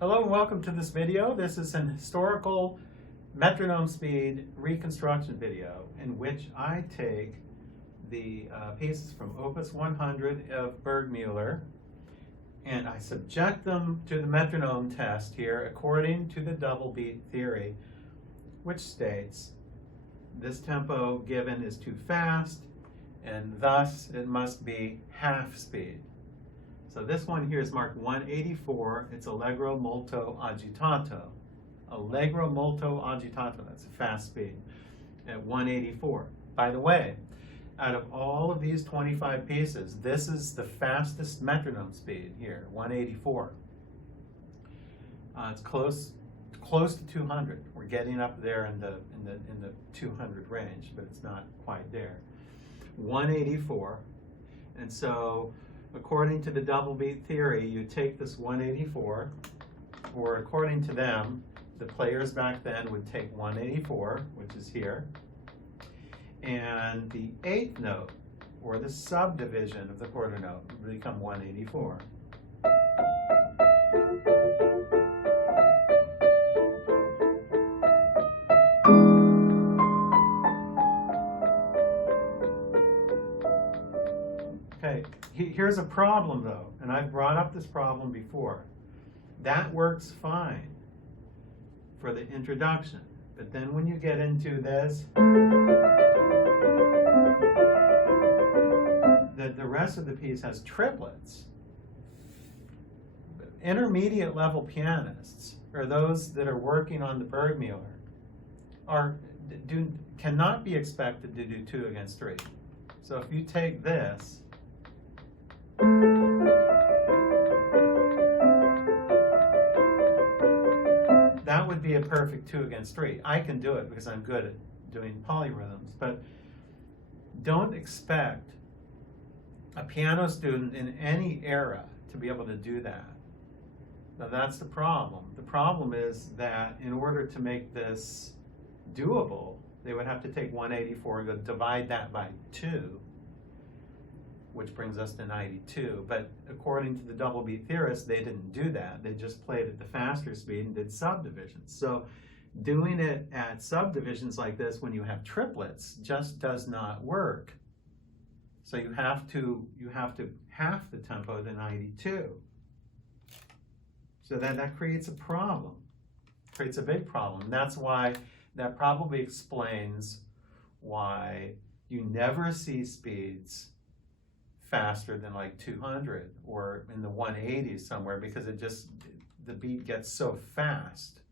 Hello and welcome to this video. This is an historical metronome speed reconstruction video in which I take the pieces from Opus 100 of BURGMÜLLER and I subject them to the metronome test here according to the double beat theory, which states this tempo given is too fast and thus it must be half speed. So this one here is marked 184. It's Allegro molto agitato. Allegro molto agitato. That's a fast speed at 184. By the way, out of all of these 25 pieces, this is the fastest metronome speed here, 184. It's close to 200. We're getting up there in the 200 range, but it's not quite there. 184, and so according to the double beat theory, you take this 184, or according to them, the players back then would take 184, which is here, and the eighth note, or the subdivision of the quarter note, would become 184. Okay, here's a problem though, and I've brought up this problem before. That works fine for the introduction, but then when you get into this, the rest of the piece has triplets. Intermediate level pianists, or those that are working on the BURGMÜLLER, cannot be expected to do 2 against 3. So if you take this, that would be a perfect 2 against 3. I can do it because I'm good at doing polyrhythms, but don't expect a piano student in any era to be able to do that. Now that's the problem. The problem is that in order to make this doable, they would have to take 184 and divide that by 2, which brings us to 92. But according to the double beat theorists, they didn't do that. They just played at the faster speed and did subdivisions. So doing it at subdivisions like this when you have triplets just does not work. So you have to half the tempo to 92. So that creates a problem. Creates a big problem. And that's why that probably explains why you never see speeds faster than like 200 or in the 180s somewhere, because the beat gets so fast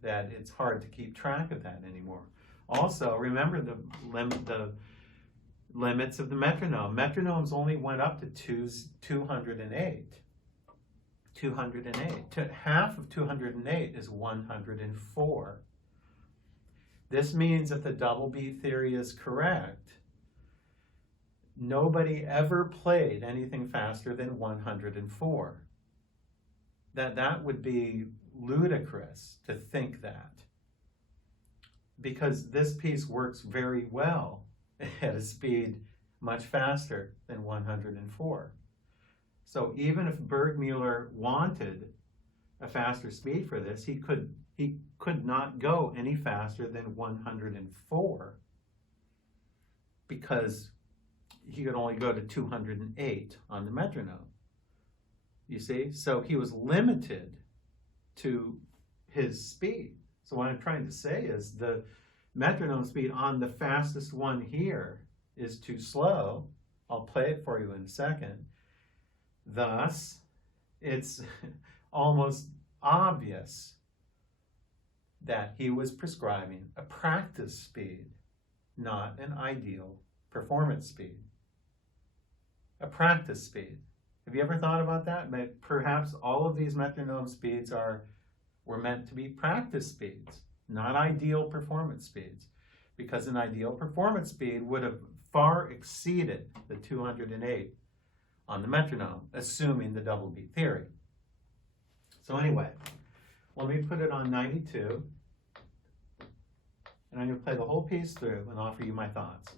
that it's hard to keep track of that anymore. Also, remember the limits of the metronome. Metronomes only went up to 208. 208. Half of 208 is 104. This means if the double beat theory is correct, nobody ever played anything faster than 104. That would be ludicrous to think that, because this piece works very well at a speed much faster than 104. So even if BURGMÜLLER wanted a faster speed for this, he could not go any faster than 104, because he could only go to 208 on the metronome. You see? So he was limited to his speed. So what I'm trying to say is the metronome speed on the fastest one here is too slow. I'll play it for you in a second. Thus, it's almost obvious that he was prescribing a practice speed, not an ideal performance speed. A practice speed. Have you ever thought about that? Perhaps all of these metronome speeds were meant to be practice speeds, not ideal performance speeds, because an ideal performance speed would have far exceeded the 208 on the metronome, assuming the double beat theory. So anyway, let me put it on 92, and I'm going to play the whole piece through and offer you my thoughts.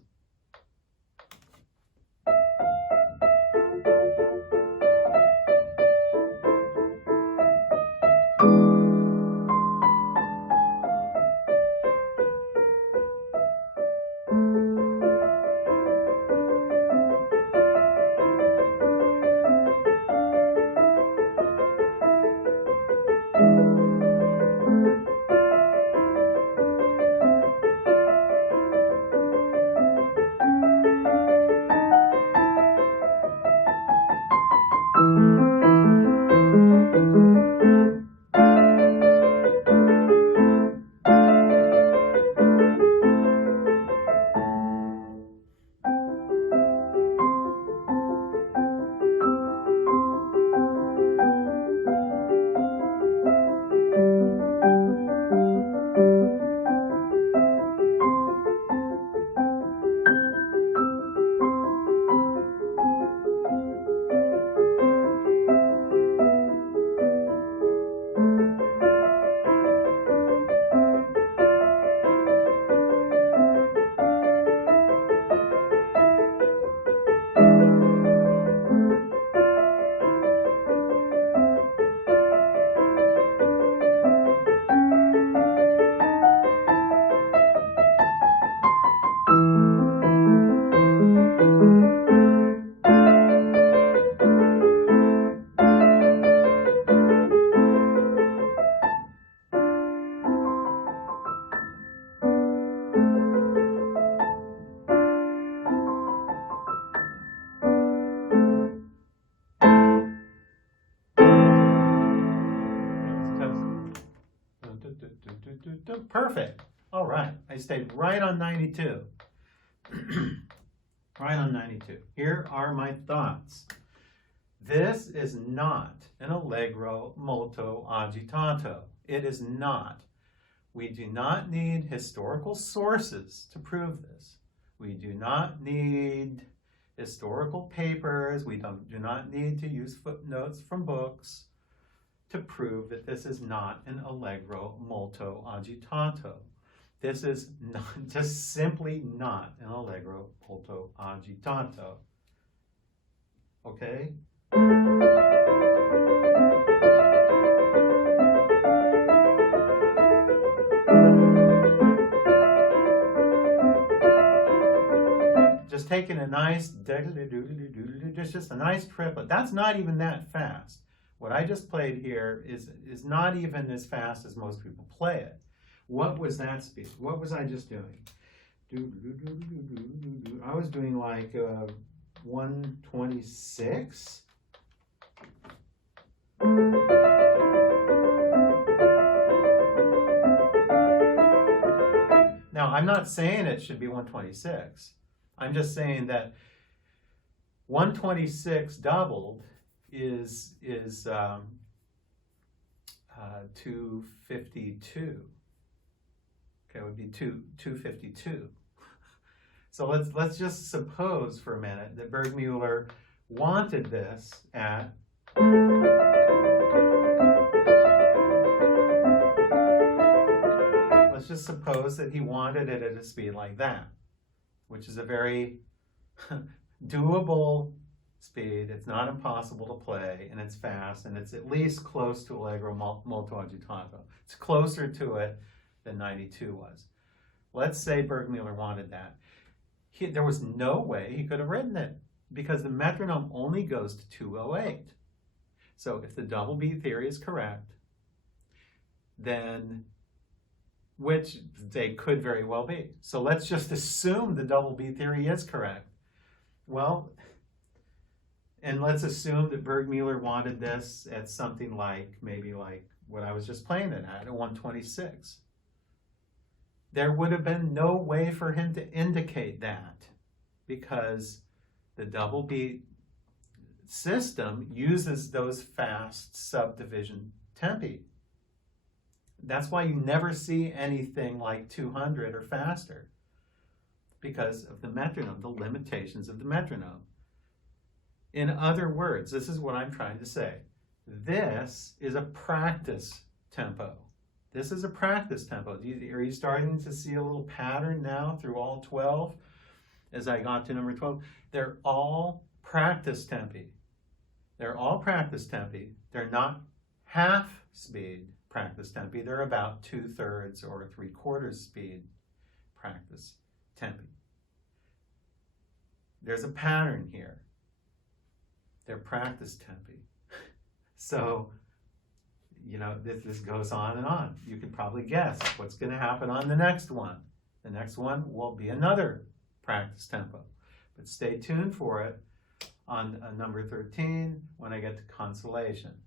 Perfect. All right, I stayed right on 92. Right on 92. Here are my thoughts. This is not an allegro molto agitato. It is not. We do not need historical sources to prove this. We do not need historical papers. We do not need to use footnotes from books to prove that this is not an allegro molto agitato. This is not, just simply not an allegro molto agitato. Okay? Just taking a nice, just a nice triplet. That's not even that fast. What I just played here is not even as fast as most people play it. What was that speed? What was I just doing? I was doing like 126. Now, I'm not saying it should be 126. I'm just saying that 126 doubled is 252. Okay, it would be 252. So let's just suppose for a minute that BURGMÜLLER wanted this at let's just suppose that he wanted it at a speed like that, which is a very doable speed. It's not impossible to play, and it's fast, and it's at least close to allegro molto agitato. It's closer to it than 92 was. Let's say BURGMÜLLER wanted that. There was no way he could have written it because the metronome only goes to 208. So if the double beat theory is correct, then, which they could very well be. So let's just assume the double beat theory is correct. Well, and let's assume that BURGMÜLLER wanted this at something like, maybe like what I was just playing it at 126. There would have been no way for him to indicate that because the double beat system uses those fast subdivision tempi. That's why you never see anything like 200 or faster, because of the metronome, the limitations of the metronome. In other words, this is what I'm trying to say. This is a practice tempo. This is a practice tempo. Are you starting to see a little pattern now through all 12? As I got to number 12, they're all practice tempi. They're all practice tempi. They're not half speed practice tempi. They're about 2/3 or 3/4 speed practice tempi. There's a pattern here. They're practice tempi. So, you know, this goes on and on. You can probably guess what's going to happen on the next one. The next one will be another practice tempo. But stay tuned for it on number 13 when I get to consolation.